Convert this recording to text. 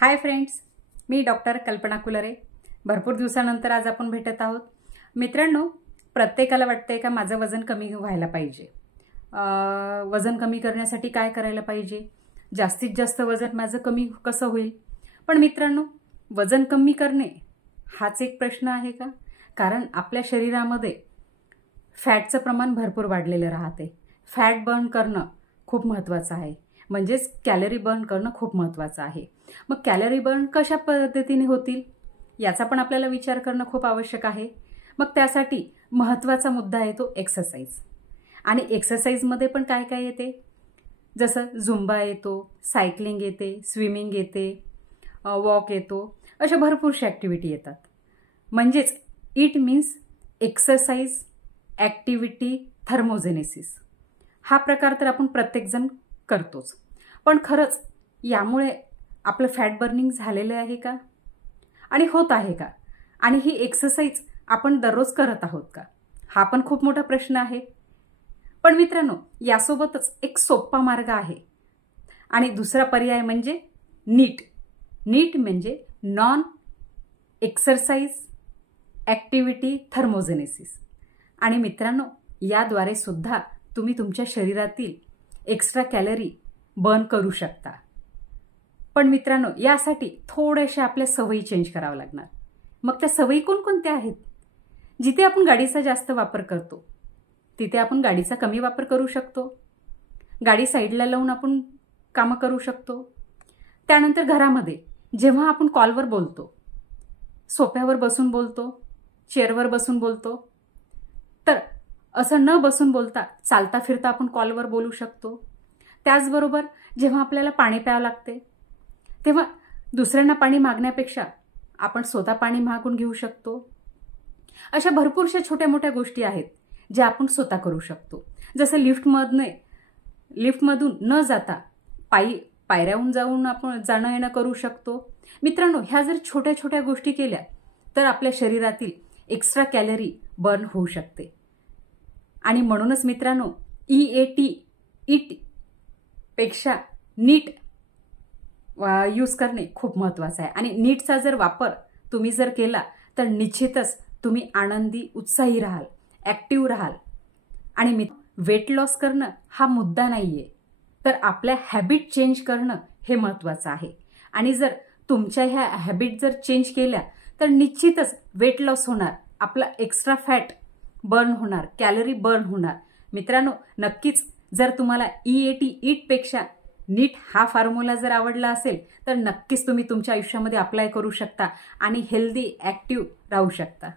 Hi friends, मी doctor कल्पना कुलरे। भरपूर दिवसानंतर आज आपण भेटत आहोत। मित्रांनो, प्रत्येकाला वाटतंय का माझं वजन कमी व्हायला पाहिजे। वजन कमी करण्यासाठी काय करायला पाहिजे, जास्तीत जास्त वजन माझं कमी कसं होईल। पण मित्रांनो, वजन कमी करणे हाच एक प्रश्न आहे का? कारण आपल्या शरीरामध्ये फॅटचं प्रमाण भरपूर वाढलेलं राहते। फॅट बर्न करणं खूप महत्त्वाचं आहे, म्हणजेच कॅलरी बर्न करणं खूप महत्त्वाचं आहे। मग कॅलरी बर्न कशा पद्धतीने होतील याचा पण आपल्याला विचार करणं खूप आवश्यक आहे। मग त्यासाठी महत्त्वाचा मुद्दा आहे तो एक्सरसाइज। आणि एक्सरसाइजमध्ये पण काय काय येते, जसं झुंबा येतो, सायकलिंग येते, स्विमिंग येते, वॉक येतो, अशा भरपूरशा ॲक्टिव्हिटी येतात। म्हणजेच it means exercise activity thermogenesis हा प्रकार तर आपण प्रत्येकजण करतोच। पण खरंच यामुळे आपलं फॅट बर्निंग झालेलं आहे का आणि होत आहे का? आणि ही एक्सरसाइज आपण दररोज करत आहोत का? हा पण खूप मोठा प्रश्न आहे। पण मित्रांनो, यासोबतच एक सोपा मार्ग आहे आणि दुसरा पर्याय म्हणजे नीट। नीट म्हणजे नॉन एक्सरसाइज ॲक्टिव्हिटी थर्मोजेनेसिस। आणि मित्रांनो, याद्वारे सुद्धा तुम्ही तुमच्या शरीरातील एक्स्ट्रा कॅलरी बर्न करू शकता। पण मित्रांनो, यासाठी थोड्याशा आपल्या सवयी चेंज कराव्या लागणार। मग त्या सवयी कोणकोणत्या आहेत? जिथे आपण गाडीचा जास्त वापर करतो तिथे आपण गाडीचा कमी वापर करू शकतो। गाडी साईडला लावून आपण कामं करू शकतो। त्यानंतर घरामध्ये जेव्हा आपण कॉलवर बोलतो, सोफ्यावर बसून बोलतो, चेअरवर बसून बोलतो, तर असं न बसून बोलता चालता फिरता आपण कॉलवर बोलू शकतो। त्याचबरोबर जेव्हा आपल्याला पाणी प्यावं लागते तेव्हा दुसऱ्यांना पाणी मागण्यापेक्षा आपण स्वतः पाणी मागून घेऊ शकतो। अशा भरपूरशा छोट्या मोठ्या गोष्टी आहेत ज्या आपण स्वतः करू शकतो। जसं लिफ्टमधून न जाता पायऱ्याहून जाऊन आपण जाणं येणं करू शकतो। मित्रांनो, ह्या जर छोट्या छोट्या गोष्टी केल्या तर आपल्या शरीरातील एक्स्ट्रा कॅलरी बर्न होऊ शकते। आणि म्हणूनच मित्रांनो, ईट पेक्षा नीट यूज करणे खूप महत्त्वाचं आहे। आणि नीटचा जर वापर तुम्ही जर केला तर निश्चितच तुम्ही आनंदी, उत्साही राहाल, ॲक्टिव्ह राहाल। आणि वेट लॉस करणं हा मुद्दा नाहीये, तर आपल्या हॅबिट चेंज करणं हे महत्त्वाचं आहे। आणि जर तुमच्या ह्या हॅबिट जर चेंज केल्या तर निश्चितच वेट लॉस होणार, आपला एक्स्ट्रा फॅट बर्न होणार, कॅलरी बर्न होणार। मित्रांनो, नक्कीच जर तुम्हाला ईट पेक्षा नीट हा फॉर्म्युला जर आवडला असेल तर नक्कीच तुम्ही तुमच्या आयुष्यामध्ये अप्लाय करू शकता आणि हेल्दी, ॲक्टिव्ह राहू शकता।